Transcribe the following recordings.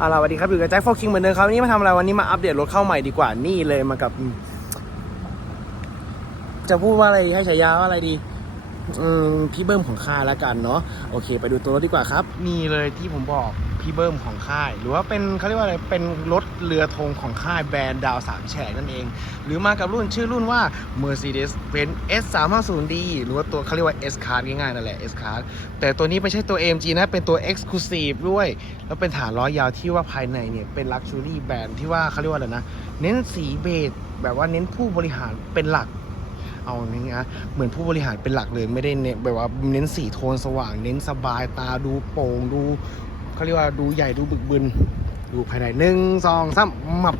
เอาล่ะสวัสดีครับอยู่กับแจ็คโฟกิงเหมือนเดิมครับวันนี้มาทำอะไรวันนี้มาอัปเดตรถเข้าใหม่ดีกว่านี่เลยมากับ จะพูดว่าอะไรให้ฉายาว่าอะไรดี อืมพี่เบิ้มของค่าแล้วกันเนาะโอเค ไปดูตัวรถดีกว่าครับ นี่เลยที่ผมบอก พี่เบิ้มของค่าย หรือว่าเป็นเขาเรียกว่าอะไรเป็นรถเรือธงของค่ายแบรนด์ดาวสามแฉกนั่นเอง หรือมากับรุ่นชื่อรุ่นว่า Mercedes-Benz S 3 5 0 D หรือว่าตัวเขาเรียกว่า S Card ง่ายๆนั่นแหละ S Card แต่ตัวนี้ไม่ใช่ตัว AMG นะ เป็นตัว Exclusive ด้วย แล้วเป็นฐานล้อยาวที่ว่าภายในเนี่ยเป็น Luxury Band ที่ว่าเขาเรียกว่าอะไรนะเน้นสีเบจแบบว่าเน้นผู้บริหารเป็นหลักเอาอย่างนี้นะเหมือนผู้บริหารเป็นหลักเลยไม่ได้เน้นแบบว่าเน้นสีโทนสว่าง เน้นสบายตาดูโปร่งดู เขาเรียกว่าดูใหญ่ดูบึกบึน ดูภายในหนึ่งสองสามหมับ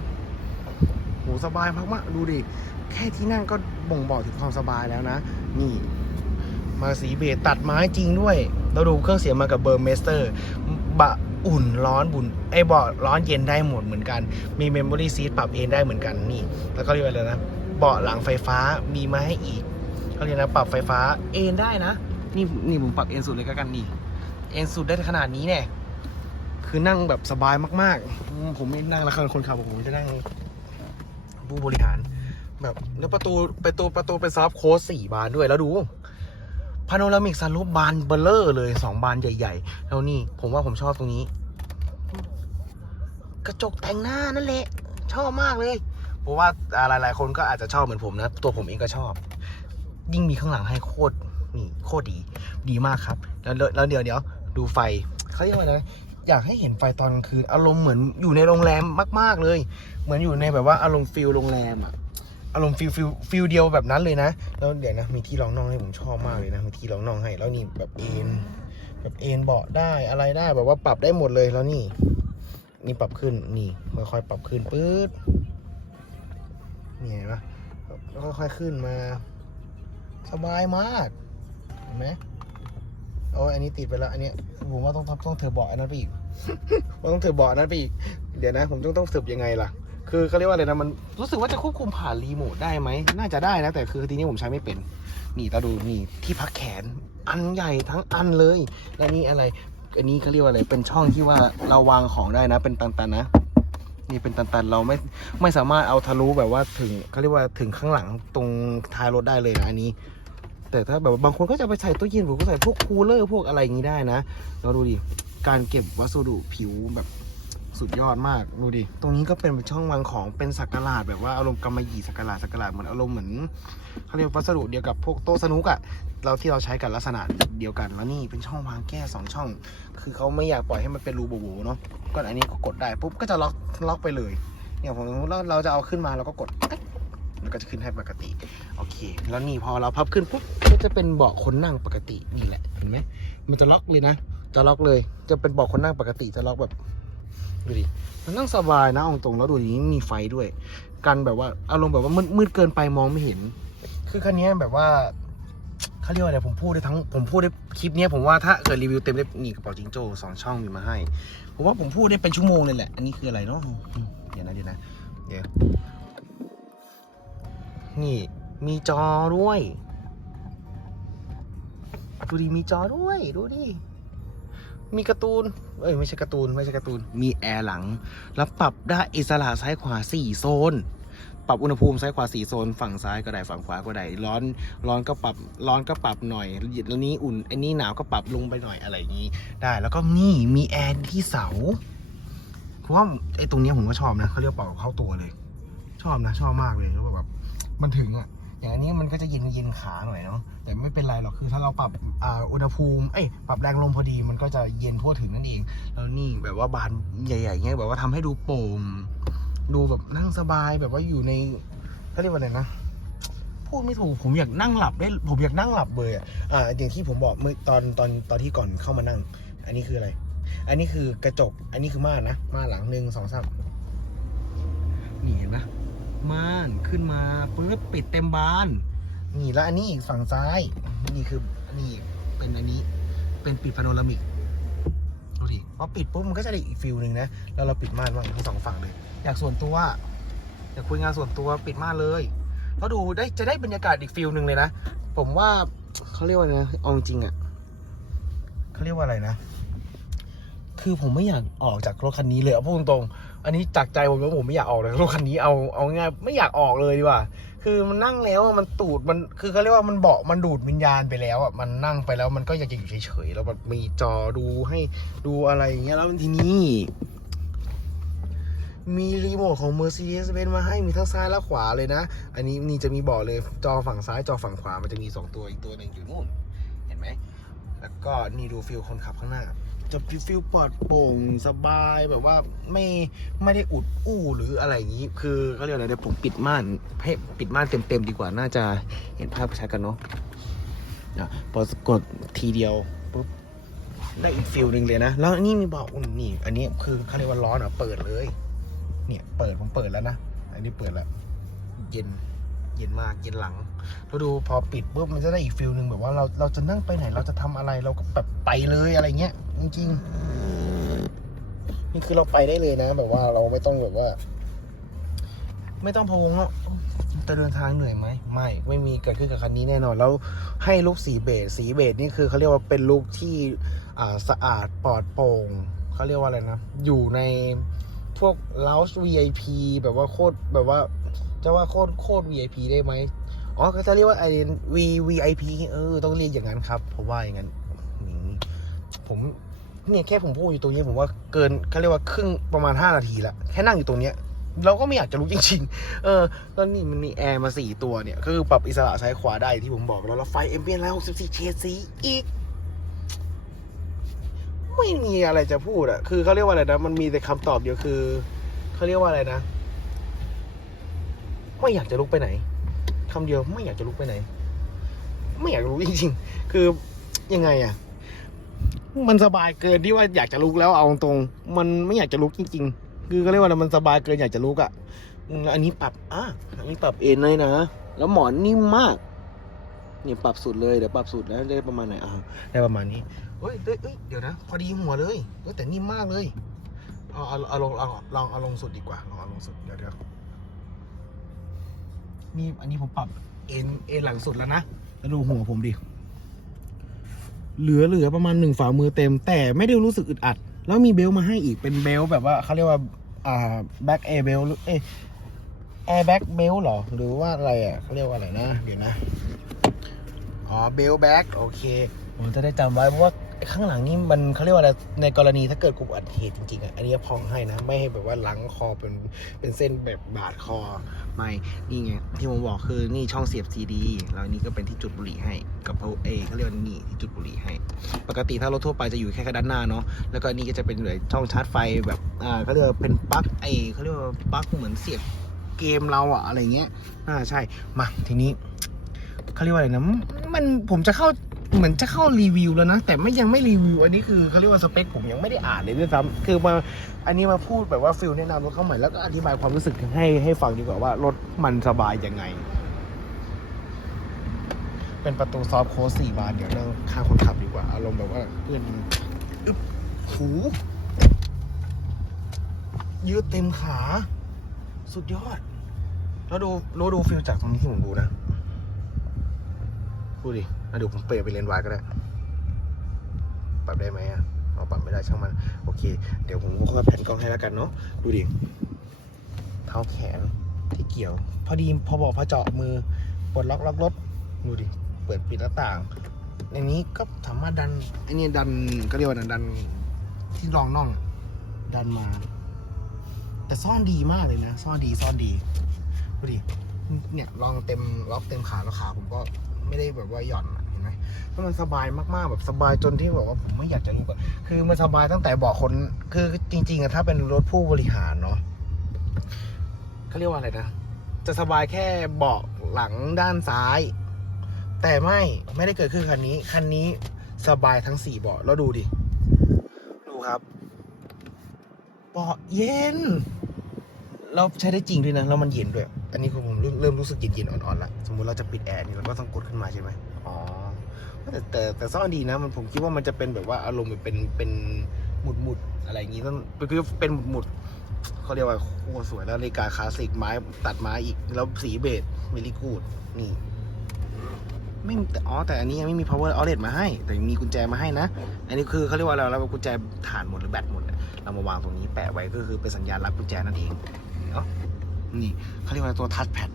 โหสบายมากๆดูดิ แค่ที่นั่งก็บ่งบอกถึงความสบายแล้วนะ นี่มาสีเบจตัดไม้จริงด้วย เราดูเครื่องเสียงมากับเบอร์เมสเตอร์บะอุ่นร้อนบุนไอ้เบาะร้อนเย็นได้หมดเหมือนกัน มีเมมโมรี่ซีทปรับเอนได้เหมือนกันนี่ แล้วก็เรียกว่าอะไรนะ เบาะหลังไฟฟ้ามีมาให้อีกเขาเรียกนะปรับไฟฟ้าเอนได้นะ นี่นี่ผมปรับเอนสุดเลยก็กันนี่ เอนสุดได้ขนาดนี้เนี่ย คือนั่งแบบสบายมากๆ ผมไม่นั่งแล้วคนขับผมจะนั่งผู้บริหาร แบบแล้วประตูประตูประตูเป็นซอฟโค้ดสี่บานด้วยแล้วดูพาโนรามิกซันรูปบานเบลเลอร์เลยสองบานใหญ่ ๆ แล้วนี่ผมว่าผมชอบตรงนี้ กระจกแต่งหน้านั่นแหละ ชอบมากเลย เพราะว่าอ่าหลายๆ คนก็อาจจะชอบเหมือนผมนะ ตัวผมเองก็ชอบ ยิ่งมีข้างหลังให้โคตรนี่โคตรดี ดีมากครับ แล้วแล้วเดี๋ยวเดี๋ยวดูไฟเขาเรียกว่าอะไร อยากให้เห็นไฟตอนกลางคืนอารมณ์เหมือนอยู่ในโรงแรมมาก ๆ เลย เหมือนอยู่ในแบบว่าอารมณ์ฟิลโรงแรมอะอารมณ์ฟิลฟิลฟิลเดียวแบบนั้นเลยนะแล้วเดี๋ยวนะมีที่รองน่องให้ผมชอบมากเลยนะมีที่รองน่องให้แล้วนี่แบบเอนแบบเอนเบาะได้อะไรได้แบบว่าปรับได้หมดเลยแล้วนี่ นี่ปรับขึ้นนี่ค่อยๆปรับขึ้นปื๊ดนี่เห็นปะค่อยๆขึ้นมา สบายมากเห็นไหม โอ้อันนี้ติดไปแล้ว อันนี้ผมว่าต้องต้องเธอเบาะอันนั้นไปอีกว่าต้องเธอเบาะอันนั้นไปอีก เดี๋ยวนะ ผมต้องต้องเสิร์ฟยังไงล่ะ คือเขาเรียกว่าอะไรนะ มันรู้สึกว่าจะควบคุมผ่านรีโมทได้ไหม น่าจะได้นะ แต่คือทีนี้ผมใช้ไม่เป็น นี่ตาดูนี่ที่พักแขน อันใหญ่ทั้งอันเลย และนี่อะไร อันนี้เขาเรียกว่าอะไร เป็นช่องที่ว่าเราวางของได้นะ เป็นตันๆนะ นี่เป็นตันๆ เราไม่ไม่สามารถเอาทะลุแบบว่าถึงเขาเรียกว่าถึงข้างหลังตรงท้ายรถได้เลยนะอันนี้ แต่ถ้าแบบบางคนก็จะไปใส่ตู้เย็นผมก็ใส่พวกคูลเลอร์พวกอะไรอย่างนี้ได้นะเราดูดิการเก็บวัสดุผิวแบบสุดยอดมากดูดิตรงนี้ก็เป็นช่องวางของเป็นสักการาดแบบว่าอารมณ์กำมะหยี่สักการาดสักการาดเหมือนอารมณ์เหมือนเขาเรียกวัสดุเดียวกับพวกโต๊ะสนุกอะเราที่เราใช้กันลักษณะเดียวกันแล้วนี่เป็นช่องวางแก้สองช่อง คือเขาไม่อยากปล่อยให้มันเป็นรูโบโบเนาะก็อันนี้ก็กดได้ปุ๊บก็จะล็อกล็อกไปเลยเนี่ยผมแล้วเราจะเอาขึ้นมาเราก็กด มันก็จะขึ้นให้ปกติ โอเค แล้วนี่พอเราพับขึ้นปุ๊บก็จะเป็นเบาะคนนั่งปกตินี่แหละเห็นไหมมันจะล็อกเลยนะ จะล็อกเลย จะเป็นเบาะคนนั่งปกติจะล็อกแบบดูดิมันนั่งสบายนะอาตรงแล้วดูดิมีไฟด้วย กันแบบว่าอารมณ์แบบว่ามืดมืดเกินไปมองไม่เห็น คือคันนี้แบบว่าเขาเรียกว่าอะไรผมพูดได้ทั้งผมพูดได้คลิปนี้ผมว่าถ้าเกิดรีวิวเต็มได้นี่กระเป๋าจิงโจ้สองช่องมีมาให้ ผมว่าผมพูดได้เป็นชั่วโมงเลยแหละ อันนี้คืออะไรเนาะเดี๋ยวนะเดี๋ยวนะเดี๋ยว นี่ มีจอด้วย ดูดิมีจอด้วย ดูดิ มีการ์ตูน เอ้ยไม่ใช่การ์ตูนไม่ใช่การ์ตูน มีแอร์หลัง แล้วปรับได้อิสระซ้ายขวาสี่โซน ปรับอุณหภูมิซ้ายขวาสี่โซน ฝั่งซ้ายก็ได้ฝั่งขวาก็ได้ ร้อนร้อนก็ปรับร้อนก็ปรับหน่อยแล้วนี้อุ่นไอ้นี้หนาวก็ปรับลงไปหน่อยอะไรอย่างนี้ ได้แล้วก็นี่มีแอร์ที่เสาเพราะว่าไอ้ตรงเนี้ยผมก็ชอบนะเขาเรียกว่าเป่าเข้าตัวเลย ชอบนะ ชอบมากเลยแล้วแบบ มันถึงอะอย่างอันนี้มันก็จะเย็นเย็นขาหน่อยเนาะแต่ไม่เป็นไรหรอกคือถ้าเราปรับอ่าอุณหภูมิเอ้ยปรับแรงลมพอดีมันก็จะเย็นทั่วถึงนั่นเอง แล้วนี่แบบว่าบานใหญ่ๆเงี้ยแบบว่าทำให้ดูโปร่งดูแบบนั่งสบายแบบว่าอยู่ในเขาเรียกว่าอะไรนะพูดไม่ถูกผมอยากนั่งหลับได้ผมอยากนั่งหลับเลยอะอ่าอย่างที่ผมบอกเมื่อตอนตอนตอนที่ก่อนเข้ามานั่ง อันนี้คืออะไร อันนี้คือกระจก อันนี้คือม่านนะม่านหลังหนึ่งสองสามนี่เห็นไหม ม่านขึ้นมาปุ๊บปิดเต็มบาน นี่แล้วอันนี้อีกฝั่งซ้าย นี่คือนี่เป็นอันนี้เป็นปิดพาโนรามิกดูดิพอปิดปุ๊บมันก็จะได้อีกฟิลหนึ่งนะแล้วเราปิดม่านบ้างทั้งสองฝั่งเลยอยากส่วนตัวอยากคุยงานส่วนตัวปิดม่านเลยแล้วดูได้จะได้บรรยากาศอีกฟิลหนึ่งเลยนะผมว่าเขาเรียกว่าไงนะเอาจริงๆอะเขาเรียกว่าอะไรนะ คือผมไม่อยากออกจากรถคันนี้เลยเอาพูดตรงๆ อันนี้จากใจผมว่าผมไม่อยากออกเลยรถคันนี้เอาเอาง่ายไม่อยากออกเลยดีกว่า คือมันนั่งแล้วมันตูดมันคือเขาเรียกว่ามันเบาะมันดูดวิญญาณไปแล้วอะมันนั่งไปแล้วมันก็อยากจะอยู่เฉยๆแล้วมันมีจอดูให้ดูอะไรอย่างเงี้ยแล้วทีนี้มีรีโมทของ Mercedes-Benz มาให้มีทั้งซ้ายและขวาเลยนะ อันนี้นี่จะมีบอกเลยจอฝั่งซ้ายจอฝั่งขวามันจะมี 2 ตัวอีกตัวหนึ่งอยู่นู่น เห็นไหม แล้วก็นี่ดูฟิลคนขับข้างหน้า จะฟิลปลอดโปร่งสบายแบบว่าไม่ไม่ได้อุดอู้หรืออะไรอย่างนี้ คือเขาเรียกอะไรเดี๋ยวผมปิดม่านให้ปิดม่านเต็มๆดีกว่าน่าจะเห็นภาพชัดกันเนาะอะพอกดทีเดียวปุ๊บได้อีกฟิลหนึ่งเลยนะ แล้วนี่มีบอกอุ่นนี่อันนี้คือเขาเรียกว่าร้อนอะเปิดเลย เนี่ยเปิดผมเปิดแล้วนะ อันนี้เปิดแล้ว เย็น ย็นมากเย็นหลังแล้วดูพอปิดปุ๊บมันจะได้อีกฟิลหนึ่งแบบว่าเราเราจะนั่งไปไหนเราจะทำอะไรเราก็แบบไปเลยอะไรเงี้ยจริงๆนี่คือเราไปได้เลยนะ แบบว่าเราไม่ต้องแบบว่า ไม่ต้องพวงว่าจะเดินทางเหนื่อยไหมไม่ ไม่มีเกิดขึ้นกับคันนี้แน่นอน แล้วให้ลุกสีเบจสีเบจนี่คือเขาเรียกว่าเป็นลุกที่อ่าสะอาดปลอดโปร่งเขาเรียกว่าอะไรนะ อยู่ในพวก lounge VIP แบบว่าโคตรแบบว่า จะว่าโคตรโคตร VIP ได้ไหมอ๋อก็จะเรียกว่าไอเดน V VIP เออ ต้องเรียกอย่างนั้นครับเพราะว่าอย่างนั้นนี่ผมเนี่ยแค่ผมพูดอยู่ตรงนี้ผมว่าเกินเขาเรียกว่าครึ่งประมาณ 5 นาทีแล้วแค่นั่งอยู่ตรงเนี้ย เราก็ไม่อยากจะรู้จริง ๆ เออแล้วนี่มันมีแอร์มาสี่ตัวเนี่ย ก็คือปรับอิสระซ้ายขวาได้ที่ผมบอกแล้วแล้วไฟเอ็มพีแล้ว64เฉดสีอีก ไม่มีอะไรจะพูดอะคือเขาเรียกว่าอะไรนะ มันมีแต่คำตอบเดียวคือเขาเรียกว่าอะไรนะ ไม่อยากจะลุกไปไหนคำเดียวไม่อยากจะลุกไปไหน ไม่อยากรู้จริงๆ คือยังไงอะมันสบายเกินที่ว่าอยากจะลุกแล้วเอาตรง มันไม่อยากจะลุกจริง ๆ คือเขาเรียกว่ามันสบายเกินอยากจะลุกอะ่ะอันนี้ปรับอะอันนี้ปรับเอ็นเลยนะ แล้วหมอนนิ่มมากเนี่ยปรับสุดเลยเดี๋ยวปรับสุดแล้วได้ประมาณไหนอ่าได้ประมาณนี้เฮ้ยเฮ้ยเดี๋ยวนะ พอดีหัวเลยเฮ้ยแต่นิ่มมากเลยเอาเอาเอาลงเอาลองเอาลงสุดดีกว่าลองเอาลงสุดเดี๋ยวเดี๋ยว นี่อันนี้ผมปรับเอ็นเอ็นหลังสุดแล้วนะแล้วดูหัวผมดิ เหลือเหลือประมาณหนึ่งฝ่ามือเต็ม แต่ไม่ได้รู้สึกอึดอัด แล้วมีเบลมาให้อีกเป็นเบลแบบว่าเขาเรียกว่าอ่าแบ็กแอร์เบลเอแอร์แบ็กเบลหรอ หรือว่าอะไรอะเขาเรียกว่าอะไรนะ เดี๋ยวนะ อ๋อเบลแบ็กโอเค ผมจะได้จำไว้เพราะว่า ข้างหลังนี่มันเขาเรียกว่าอะไรในกรณีถ้าเกิดกูอุบัติเหตุจริงๆอะอันนี้พองให้นะ ไม่ให้แบบว่าลังคอเป็นเป็นเส้นแบบบาดคอไม่นี่ไงที่ผมบอกคือนี่ช่องเสียบซีดีแล้วอันนี้ก็เป็นที่จุดบุหรี่ให้กับเขาเอเขาเรียกว่านี่ที่จุดบุหรี่ให้ ปกติถ้ารถทั่วไปจะอยู่แค่ด้านหน้าเนาะแล้วก็อันนี่ก็จะเป็นเหลือช่องชาร์จไฟแบบอ่าเขาเรียกว่าเป็นปลั๊กไอเขาเรียกว่าปลั๊กเหมือนเสียบเกมเราอะอะไรเงี้ยอ่าใช่มาทีนี้เขาเรียกว่าอะไรนะมันผมจะเข้า เหมือนจะเข้ารีวิวแล้วนะ แต่ไม่ยังไม่รีวิว อันนี้คือเขาเรียกว่าสเปคผมยังไม่ได้อ่านเลยด้วยซ้ำคือมาอันนี้มาพูดแบบว่าฟิลแนะนำรถเข้าใหม่แล้วก็อธิบายความรู้สึกให้ให้ฟังดีกว่าว่ารถมันสบายยังไง เป็นประตูซอฟโค้ดสี่บานเดี๋ยวนั่งข้างคนขับดีกว่าอารมณ์แบบว่าเพื่อนอึ๊บหูยืดเต็มขา สุดยอด แล้วดูแล้วดูฟิลจากตรงนี้ที่ผมดูนะดูดิ อะเดี๋ยวผมเปลี่ยนไปเลนวายก็ได้ ปรับได้ไหมอะเอาปรับไม่ได้ช่างมัน โอเค เดี๋ยวผมก็แผ่นกล้องให้แล้วกันเนาะ ดูดิ เท้าแขนที่เกี่ยว พอดีพอบอกพอเจาะมือ ปลดล็อกล็อกรถ ดูดิ เปิดปิดหน้าต่าง ในนี้ก็สามารถดันไอ้นี่ดันก็เรียกว่าดันดันที่รองน่อง ดันมา แต่ซ่อนดีมากเลยนะ ซ่อนดีซ่อนดี ดูดิ เนี่ยลองเต็มล็อกเต็มขาแล้วขาผมก็ไม่ได้แบบว่าหย่อน ถ้ามันสบายมากๆแบบสบายจนที่แบบว่าผมไม่อยากจะลุกอะคือมันสบายตั้งแต่เบาะคนคือจริงๆอะถ้าเป็นรถผู้บริหารเนาะเขาเรียกว่าอะไรนะจะสบายแค่เบาะหลังด้านซ้าย แต่ไม่ไม่ได้เกิดขึ้นคันนี้คันนี้สบายทั้งสี่เบาะแล้วดูดิดูครับเบาะเย็นเราใช้ได้จริงด้วยนะแล้วมันเย็นด้วย อันนี้คือผมเริ่มเริ่มรู้สึกเย็นๆอ่อนๆละสมมุติเราจะปิดแอร์นี่เราก็ต้องกดขึ้นมาใช่ไหมอ๋อ แต่แต่แต่ซ่อนดีนะมันผมคิดว่ามันจะเป็นแบบว่าอารมณ์เป็นเป็นหมุดหมุดอะไรอย่างงี้ต้องคือเป็นหมุดหมุดเขาเรียกว่าโคตรสวยแล้วนาฬิกาคลาสสิกไม้ตัดไม้อีก แล้วสีเบจเมลิกูดนี่ไม่แต่อ๋อแต่อันนี้ยังไม่มี power outlet มาให้ แต่มีกุญแจมาให้นะ อันนี้คือเขาเรียกว่าอะไรเรากุญแจถ่านหมดหรือแบตหมดเนี่ยเรามาวางตรงนี้แปะไว้ก็คือเป็นสัญญาณรับกุญแจนั่นเองเนาะนี่เขาเรียกว่าตัว touch pad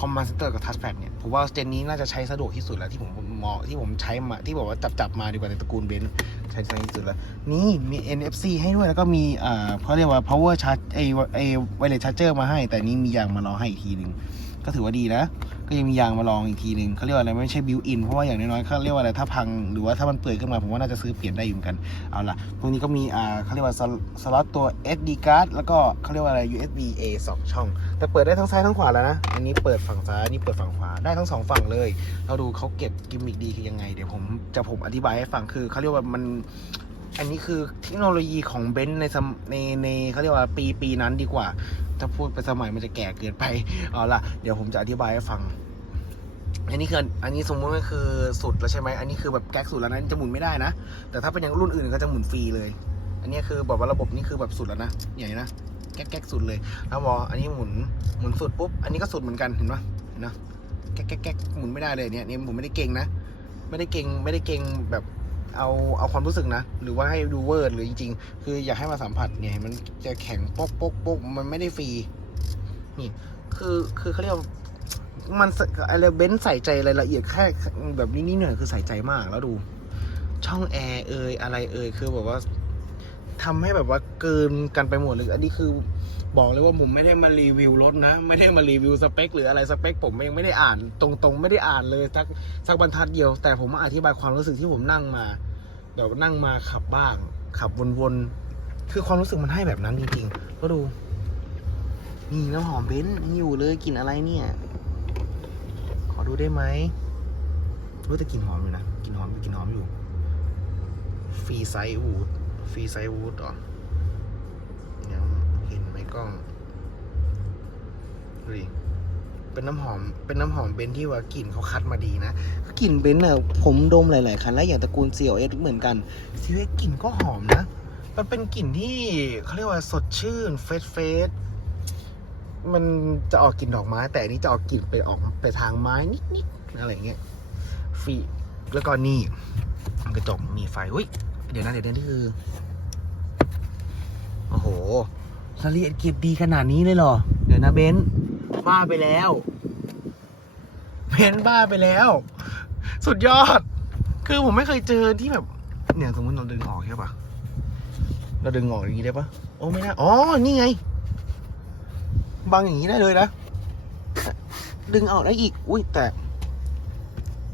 คอมมานด์เซนเตอร์กับทัชแพดเนี่ยผมว่าเจนนี้น่าจะใช้สะดวกที่สุดแล้วที่ผมมองที่ผมใช้มาที่บอกว่าจับจับมาดีกว่าในตระกูลเบนซ์ใช้ใช้ที่สุดแล้ว นี่มี NFC ให้ด้วยแล้วก็มีอ่าเขาเรียกว่า power charge ไอไอไวเลสชาร์เจอร์มาให้ แต่นี่มียางมารอให้อีกทีหนึ่งก็ถือว่าดีนะ ก็ยังมียางมาลองอีกทีหนึ่งเขาเรียกว่าอะไรไม่ใช่บิวอินเพราะว่าอย่างน้อยๆเขาเรียกว่าอะไรถ้าพังหรือว่าถ้ามันเปื่อยขึ้นมาผมว่าน่าจะซื้อเปลี่ยนได้อยู่เหมือนกันเอาล่ะตรงนี้ก็มีอ่าเขาเรียกว่าสล็อตตัว SD card แล้วก็เขาเรียกว่าอะไร USB A สองช่อง แต่เปิดได้ทั้งซ้ายทั้งขวาแล้วนะอันนี้เปิดฝั่งซ้ายอันนี้เปิดฝั่งขวาได้ทั้งสองฝั่งเลย เราดูเขาเก็บกิมมิคดีคือยังไง เดี๋ยวผมจะผมอธิบายให้ฟังคือเขาเรียกว่ามัน อันนี้คือเทคโนโลยีของเบนซ์ในในในเขาเรียกว่าปีปีนั้นดีกว่า ถ้าพูดไปสมัยมันจะแก่เกินไป เอาล่ะเดี๋ยวผมจะอธิบายให้ฟัง อันนี้คืออันนี้สมมติว่าคือสุดแล้วใช่ไหมอันนี้คือแบบแก๊กสุดแล้วนะจะหมุนไม่ได้นะ แต่ถ้าเป็นอย่างรุ่นอื่นก็จะหมุนฟรีเลย อันนี้คือแบบว่าระบบนี้คือแบบสุดแล้วนะใหญ่นะแก๊กแก๊กสุดเลย แล้วพออันนี้หมุนหมุนสุดปุ๊บ อันนี้ก็สุดเหมือนกันเห็นปะเห็นปะแก๊กแก๊กแก๊กหมุนไม่ได้เลยเนี่ยเนี่ยผมไม่ได้เก่งนะ ไม่ได้เก่งไม่ได้เก่งแบบ เอาเอาความรู้สึกนะ หรือว่าให้ดูเวอร์หรือจริงๆ คืออยากให้มาสัมผัสเนี่ยมันจะแข็งปกปกปกมันไม่ได้ฟรีนี่ คือคือเขาเรียกมันอะไรเบนใส่ใจรายละเอียดแค่แบบนี้นี่หน่อยคือใส่ใจมากแล้วดู ช่องแอร์เอ่ยอะไรเอ่ยคือแบบว่าทำให้แบบว่าเกินกันไปหมดเลยอันนี้คือบอกเลยว่าผมไม่ได้มารีวิวรถนะ ไม่ได้มารีวิวสเปคหรืออะไรสเปค ผมยังไม่ได้อ่าน ตรงๆ ไม่ได้อ่านเลยสักสักบรรทัดเดียว แต่ผมมาอธิบายความรู้สึกที่ผมนั่งมา เดี๋ยวนั่งมาขับบ้าง ขับวนๆ คือความรู้สึกมันให้แบบนั้นจริงๆ ก็ดู นี่น้ำหอมเบนซ์ยังอยู่เลยกลิ่นอะไรเนี่ย ขอดูได้ไหมรู้แต่กลิ่นหอมอยู่นะกลิ่นหอมอยู่กลิ่นหอมอยู่ฟรีไซส์วูดฟรีไซส์วูดอเดี๋ยวเห็นไหมกล้องดูดิ เป็นน้ำหอม เป็นน้ำหอมเบนที่ว่ากลิ่นเขาคัดมาดีนะกลิ่นเบนซ์เนี่ยผมดมหลาย ๆคันแล้วอย่างตระกูล CLS เหมือนกัน CLS กลิ่นก็หอมนะ มันเป็นกลิ่นที่เขาเรียกว่าสดชื่นเฟสเฟสมันจะออกกลิ่นดอกไม้ แต่อันนี้จะออกกลิ่นไปออกไปทางไม้นิดๆอะไรเงี้ยฟีแล้วก็นี่กระจกมีไฟอุ้ยเดี๋ยวนะเดี๋ยวนะนี่คือโอ้โหรายละเอียดเก็บดีขนาดนี้เลยเหรอ เดี๋ยวนะเบนซ์ บ้าไปแล้วเบนบ้าไปแล้ว สุดยอด คือผมไม่เคยเจอที่แบบ เนี่ยสมมติเราดึงออกใช่ปะเราดึงออกอย่างนี้ได้ปะโอ้ไม่ได้อ๋อนี่ไงบังอย่างนี้ได้เลยนะดึงออกได้อีก อุ้ยแต่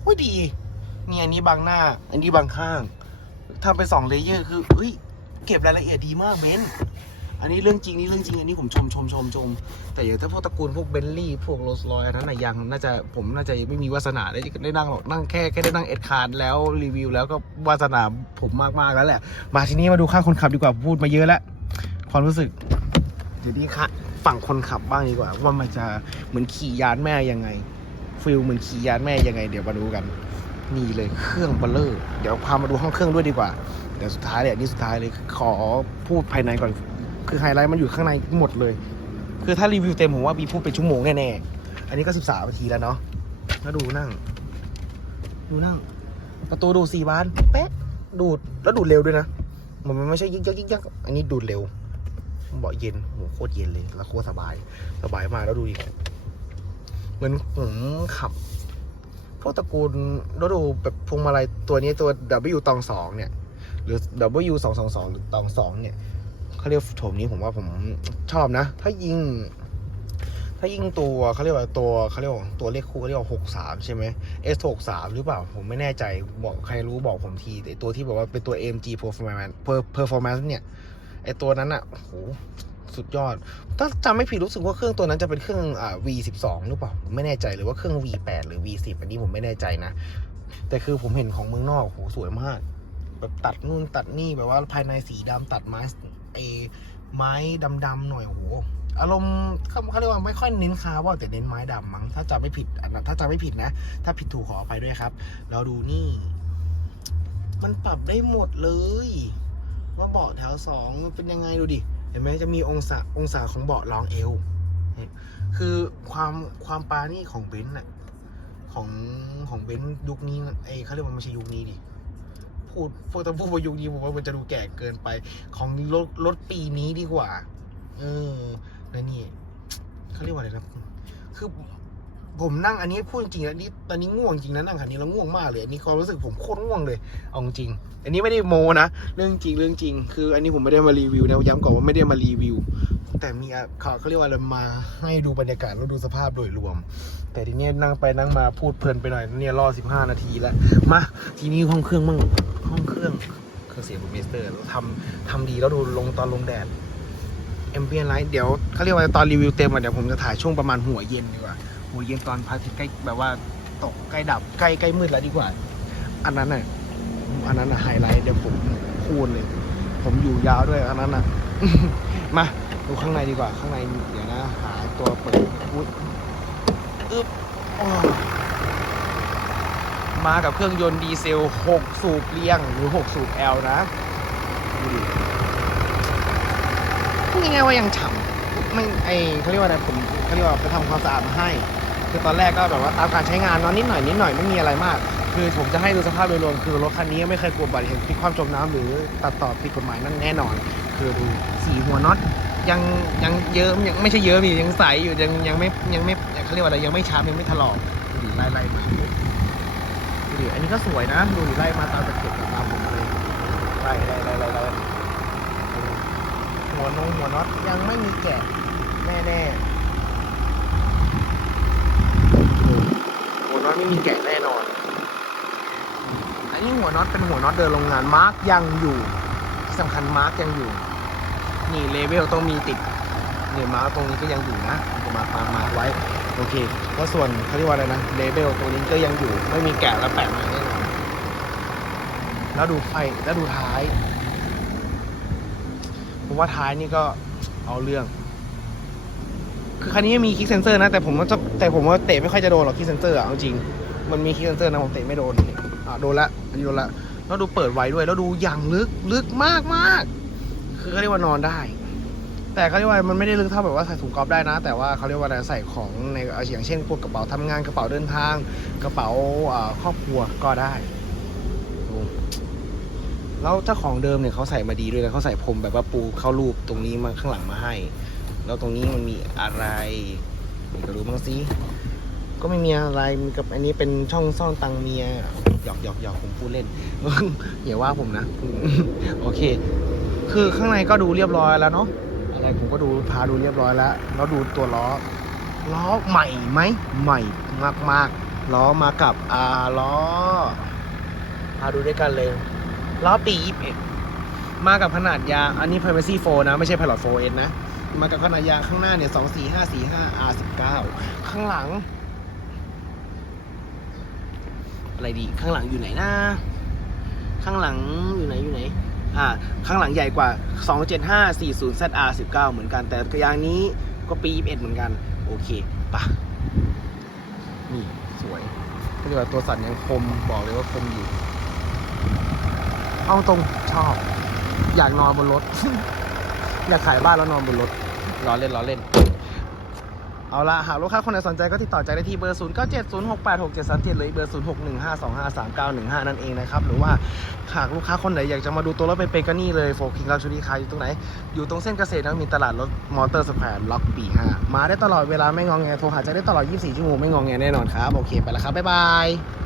อุ้ยดีนี่อันนี้บังหน้า อันนี้บังข้างทำเป็นสองเลเยอร์คือเฮ้ยเก็บรายละเอียดดีมากเบน อันนี้เรื่องจริงนี่เรื่องจริงอันนี้ผมชมชมชมชม แต่อย่างถ้าพวกตระกูลพวกเบนลี่ พวกโรลส์รอยอันนั้นนะยังน่าจะผมน่าจะไม่มีวาสนาได้ได้นั่งหรอกนั่งแค่แค่ได้นั่งเอ็ดคาร์ดแล้วรีวิว แล้วก็วาสนาผมมากๆแล้วแหละ มาทีนี้มาดูข้างคนขับดีกว่าพูดมาเยอะแล้วความรู้สึกเดี๋ยวนี้ค่ะฝั่งคนขับบ้างดีกว่า ว่ามันจะเหมือนขี่ยานแม่ยังไงฟิลเหมือนขี่ยานแม่ยังไง เดี๋ยวมาดูกันนี่เลยเครื่องเบลเลอร์เดี๋ยวพามาดูห้องเครื่องด้วยดีกว่าเดี๋ยวสุดท้ายเลยอันนี้สุดท้ายเลยขอพูดภายในก่อน คือไฮไลท์มันอยู่ข้างในหมดเลย คือถ้ารีวิวเต็มผมว่าบีพูดเป็นชั่วโมงแน่ๆ อันนี้ก็สิบสามนาทีแล้วเนาะแล้วดูนั่ง ดูนั่ง ประตูดูสี่บานเป๊ะ ดูด แล้วดูดเร็วด้วยนะ มันมันไม่ใช่ยิกยักยิกยักอันนี้ดูดเร็วเบาะเย็นโหโคตรเย็นเลย แล้วโคตรสบาย สบายมากแล้วดูดิเหมือนผมขับพวกตระกูลแล้วดูแบบพวงมาลัยตัวนี้ตัว W ตองสองเนี่ย หรือ W สองสองสองหรือตองสองเนี่ย เขาเรียกโถมนี้ผมว่าผมชอบนะ ถ้ายิง ถ้ายิงตัวเขาเรียกว่าตัวเขาเรียกว่าตัวเลขคู่เขาเรียกว่าหกสามใช่ไหม S หกสามหรือเปล่า ผมไม่แน่ใจบอกใครรู้บอกผมทีแต่ตัวที่บอกว่าเป็นตัว AMG performance performance เนี่ยไอตัวนั้นอะโอ้โหสุดยอด ถ้าจำไม่ผิดรู้สึกว่าเครื่องตัวนั้นจะเป็นเครื่องอ่า V12 หรือเปล่าไม่แน่ใจหรือว่าเครื่อง V8 หรือ V10 อันนี้ผมไม่แน่ใจนะ แต่คือผมเห็นของเมืองนอกโหสวยมาก แบบตัดนู่นตัดนี่แบบว่าภายในสีดำตัดไม้ เอไม้ดำๆหน่อยโหอารมณ์เขาเรียกว่าไม่ค่อยเน้นคาร์บอนแต่เน้นไม้ดำมั้งถ้าจำไม่ผิดอันถ้าจำไม่ผิดนะ ถ้าผิดถูกขออภัยด้วยครับแล้วดูนี่ มันปรับได้หมดเลย ว่าเบาะแถวสองเป็นยังไงดูดิเห็นไหมจะมีองศาองศาของเบาะรองเอวคือความความปานี่ของเบนซ์น่ะของของเบนซ์ยุคนี้เอเขาเรียกว่าไม่ใช่ยุคนี้ดิ พูดพูดแต่พูดว่ายุคนี้ผมว่ามันจะดูแก่เกินไป ของรถรถปีนี้ดีกว่า เออแล้วนี่เขาเรียกว่าอะไรนะคือผมนั่งอันนี้พูดจริงๆแล้วนี่ตอนนี้ง่วงจริงนะนั่งคันนี้แล้วง่วงมากเลยอันนี้ความรู้สึกผมโคตรง่วงเลยเอาจริง อันนี้ไม่ได้โมนะเรื่องจริงเรื่องจริง คือ อันนี้ผมไม่ได้มารีวิวนะย้ำก่อนว่าไม่ได้มารีวิว แต่มีอะเขาเขาเรียกว่าอะไรมาให้ดูบรรยากาศแล้วดูสภาพโดยรวม แต่ทีนี้นั่งไปนั่งมาพูดเพลินไปหน่อยเนี่ยรอ 15 นาทีแล้วมาทีนี้ห้องเครื่องมั่ง เครื่องเครื่องเสียงบูมิสเตอร์ทำทำดีแล้วดูลงตอนลงแดดเอ็มเบียนไลท์เดี๋ยวเขาเรียกว่าตอนรีวิวเต็มอะเดี๋ยวผมจะถ่ายช่วงประมาณหัวเย็นดีกว่า หัวเย็นตอนพระอาทิตย์ใกล้แบบว่าตกใกล้ดับใกล้ใกล้มืดแล้วดีกว่า อันนั้นน่ะอันนั้นน่ะไฮไลท์เดี๋ยวผมพูดเลย ผมอยู่ยาวด้วยอันนั้นน่ะมาดูข้างในดีกว่าข้างในเดี๋ยวนะหาตัวเปิดอุ๊ยอึ๊บอ้อ มากับเครื่องยนต์ดีเซล 6 สูบเรียงหรือ 6 สูบ L นะพูดง่ายๆว่ายังฉ่ำไม่ไอเขาเรียกว่าอะไรผมเขาเรียกว่าไปทำความสะอาดมาให้ คือตอนแรกก็แบบว่าตามการใช้งานนอนนิดหน่อยนิดหน่อยไม่มีอะไรมาก คือผมจะให้ดูสภาพโดยรวมคือรถคันนี้ไม่เคยกลัวบัติเหตุพลิกความจมน้ำหรือตัดต่อผิดกฎหมายนั่นแน่นอน คือดูสีหัวน็อตยังยังเยอะยังไม่ใช่เยอะมียังใสอยู่ยังยังไม่ยังไม่เขาเรียกว่าอะไรยังไม่ช้ำยังไม่ถลอกดิไล่ไล่มา ดูดิอันนี้ก็สวยนะ ดูดิไล่มาตามตะเข็บตามผมมาเลยไล่ไล่ไล่ไล่ไล่หัวนงหัวน็อตยังไม่มีแกะแน่แน่ๆหัวน็อตไม่มีแกะแน่นอน อันนี้หัวน็อตเป็นหัวน็อตเดินโรงงานมาร์กยังอยู่ที่สำคัญมาร์กยังอยู่ นี่เลเวลต้องมีติดเนี่ยมาร์กตรงนี้ก็ยังอยู่นะผมจะมาปามาร์กไว้ โอเค เพราะส่วนเขาเรียกว่าอะไรนะเลเวลตรงนี้ก็ยังอยู่ไม่มีแกะแล้วแปะมาแน่นอนแล้วดูไฟแล้วดูท้าย ผมว่าท้ายนี่ก็เอาเรื่อง คือคันนี้มีคิกเซนเซอร์นะ แต่ผมว่าจะแต่ผมว่าเตะไม่ค่อยจะโดนหรอกคิกเซนเซอร์อะเอาจริง มันมีคิกเซนเซอร์นะผมเตะไม่โดนอะโดนละอันนี้โดนละแล้วดูเปิดไว้ด้วย แล้วดูอย่างลึกลึกมากมากคือเขาเรียกว่านอนได้ แต่เขาเรียกว่ามันไม่ได้ลึกเท่าแบบว่าใส่ถุงกอล์ฟได้นะ แต่ว่าเขาเรียกว่าอะใส่ของในอย่างเช่นพวกกระเป๋าทำงานกระเป๋าเดินทาง กระเป๋าครอบครัวก็ได้แล้วเจ้าของเดิมเนี่ยเขาใส่มาดีด้วยนะเขาใส่พรมแบบว่าปูเข้ารูปตรงนี้มาข้างหลังมาให้ แล้วตรงนี้มันมีอะไรนี่ก็รู้บ้างสิก็ไม่มีอะไรมีกับอันนี้เป็นช่องซ่อนตังเมียหยอกหยอกหยอกผมพูดเล่นอย่าว่าผมนะ โอเค คือข้างในก็ดูเรียบร้อยแล้วเนาะ ผมก็ดูพาดูเรียบร้อยแล้ว แล้วดูตัวล้อ ล้อใหม่ไหม ใหม่มากมากๆล้อมากับอ่าล้อ พาดูด้วยกันเลย ล้อปี21มากับขนาดยาง อันนี้ Primacy 4 นะ ไม่ใช่ Pilot 4S นะ มากับขนาดยางข้างหน้าเนี่ย 24545 R19 ข้างหลัง อะไรดี ข้างหลังอยู่ไหนนะ ข้างหลังอยู่ไหนอยู่ไหน อ่าข้างหลังใหญ่กว่า 27540 ZR19 เหมือนกัน แต่ยางนี้ก็ปี 21 เหมือนกัน โอเคปะนี่สวยก็เลยว่าตัวสันยังคมบอกเลยว่าคมอยู่ เอาตรงชอบ อยากนอนบนรถ อยากขายบ้านแล้วนอนบนรถล้อเล่นล้อเล่น เอาละหากลูกค้าคนไหนสนใจก็ติดต่อใจได้ที่เบอร์ 0 9 7 0 6 8 6 7 3 7หรือเบอร์ 0 6 1 5 2 5 3 9 1 5 นั่นเองนะครับ หรือว่าหากลูกค้าคนไหนอยากจะมาดูตัวรถเป็นๆก็นี่เลยโฟกิงเราชูรีคาอยู่ตรงไหน อยู่ตรงเส้นเกษตรนะมีตลาดรถมอเตอร์สแควร์ล็อกปี5มาได้ตลอดเวลาไม่งองแงโทรหาใจได้ตลอด 24 ชั่วโมงไม่งองแงแน่นอนครับ โอเคไปแล้วครับบ๊ายบาย